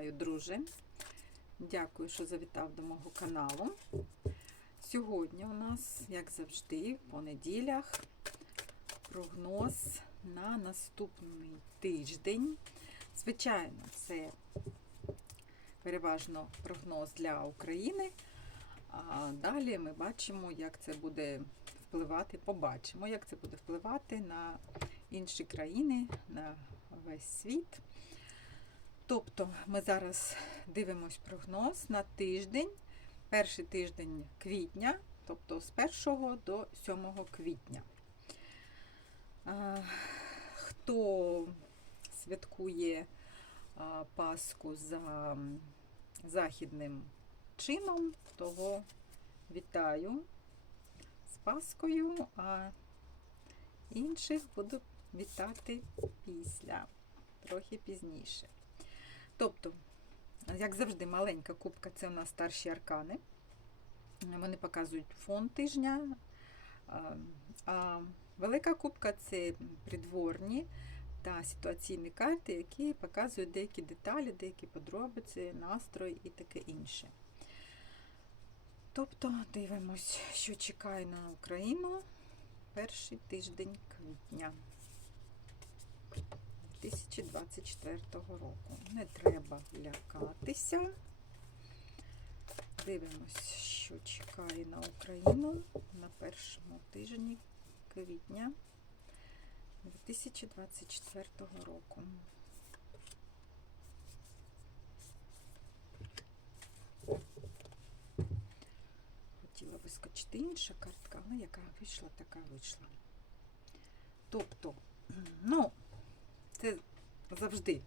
Вітаю, друже. Дякую, що завітав до мого каналу. Сьогодні у нас, як завжди, по неділях прогноз на наступний тиждень. Звичайно, це переважно прогноз для України. А далі ми бачимо, як це буде впливати, побачимо, як це буде впливати на інші країни, на весь світ. Тобто ми зараз дивимось прогноз на тиждень, перший тиждень квітня, тобто з 1 до 7 квітня. Хто святкує Пасху за західним чином, того вітаю з Паскою, а інших буду вітати після, трохи пізніше. Тобто, як завжди, маленька кубка це у нас старші аркани. Вони показують фон тижня. А, велика кубка це придворні та ситуаційні карти, які показують деякі деталі, деякі подробиці, настрої і таке інше. Тобто дивимось, що чекає на Україну перший тиждень квітня 2024 року. Не треба лякатися. Дивимось, що чекає на Україну на першому тижні квітня 2024 року. Хотіла вискочити інша картка, але яка вийшла, така вийшла. Тобто, ну, це завжди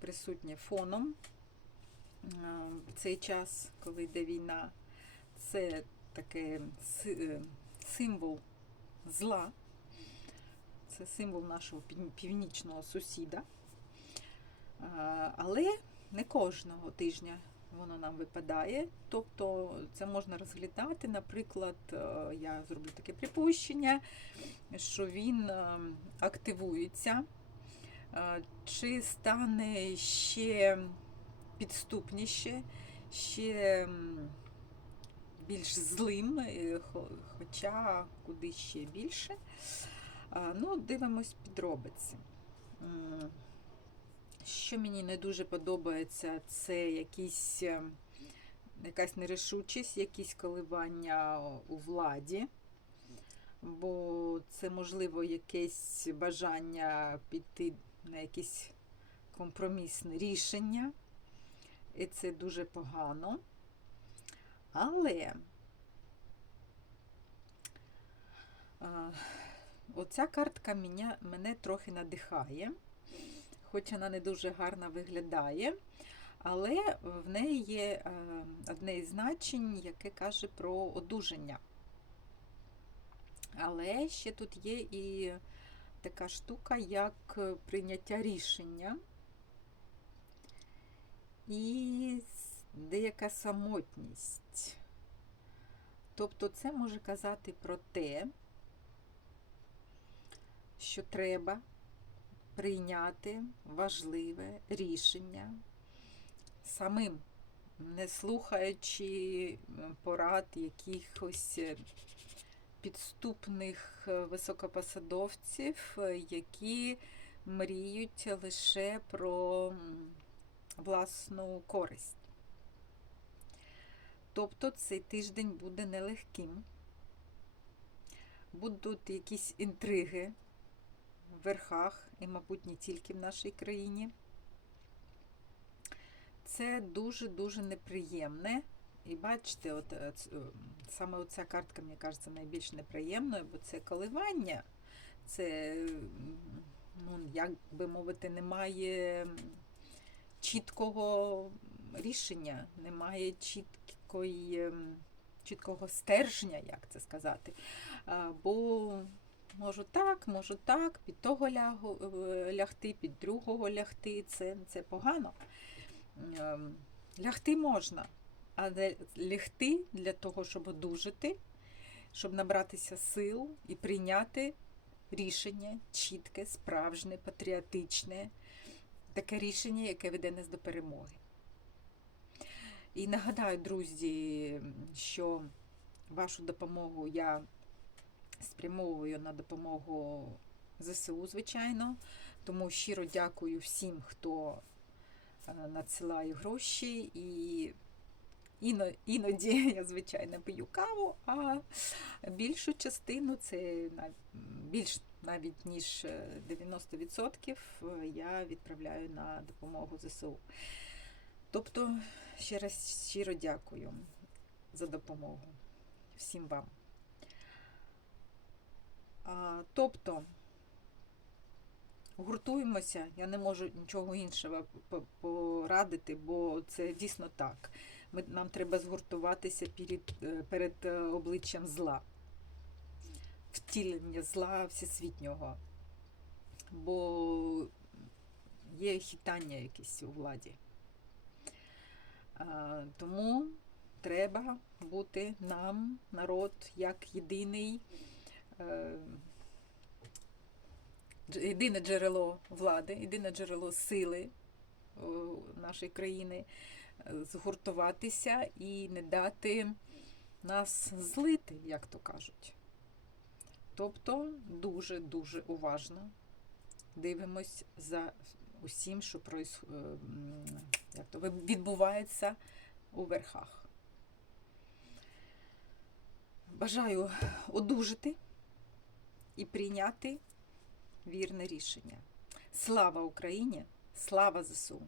присутнє фоном в цей час, коли йде війна. Це таке е, символ зла, це символ нашого північного сусіда. Але не кожного тижня воно нам випадає. Тобто це можна розглядати. Наприклад, е, я зроблю таке припущення, що він е, активується, е, чи стане ще підступніше, ще більш злим, е, хоча куди ще більше. Ну, дивимось підробиці. Що мені не дуже подобається, це якісь, е, якась нерішучість, якісь коливання у владі, бо це, можливо, якесь бажання піти на якесь компромісне рішення, і це дуже погано. Але оця картка мене, мене трохи надихає хоч вона не дуже гарно виглядає, але в неї є е, одне із значень, яке каже про одужання. Але ще тут є і така штука, як прийняття рішення і деяка самотність. Тобто це може казати про те, що треба прийняти важливе рішення самим, не слухаючи порад якихось е, підступних е, високопосадовців, е, які мріють лише про власну користь. Тобто цей тиждень буде нелегким, будуть якісь інтриги в верхах, і, мабуть, не тільки в нашій країні. Це дуже-дуже неприємне. І бачите, от, е, е, саме оця картка, мені кажеться, найбільш неприємною, бо це коливання. Це, ну, як би мовити, немає чіткого рішення, немає чіткої, чіткого стержня, як це сказати. Бо Можу так, можу так, під того лягу, е, лягти, під другого лягти. Це, це погано. Ем, Лягти можна, але лягти для того, щоб одужати, щоб набратися сил і прийняти рішення чітке, справжнє, патріотичне, таке рішення, яке веде нас до перемоги. І нагадаю, друзі, що вашу допомогу я спрямовую на допомогу ЗСУ, звичайно. Тому щиро дякую всім, хто е, надсилає гроші. І іно- іноді я, звичайно, пию каву, а більшу частину це більш навіть ніж е, 90% я відправляю на допомогу ЗСУ. Тобто, ще раз щиро дякую за допомогу всім вам. А, тобто, гуртуємося, я не можу нічого іншого порадити, бо це дійсно так. Ми, нам треба згуртуватися перед, е, перед е, обличчям зла, втілення зла всесвітнього. Бо є хитання якісь у владі. Тому треба бути нам, народ, як єдиний. е, Єдине джерело влади, єдине джерело сили нашої країни, е, згуртуватися і не дати нас злити, як то кажуть. Тобто дуже-дуже уважно дивимось за усім, що е, як то, відбувається у верхах. Бажаю одужати і прийняти вірне рішення. Слава Україні! Слава ЗСУ!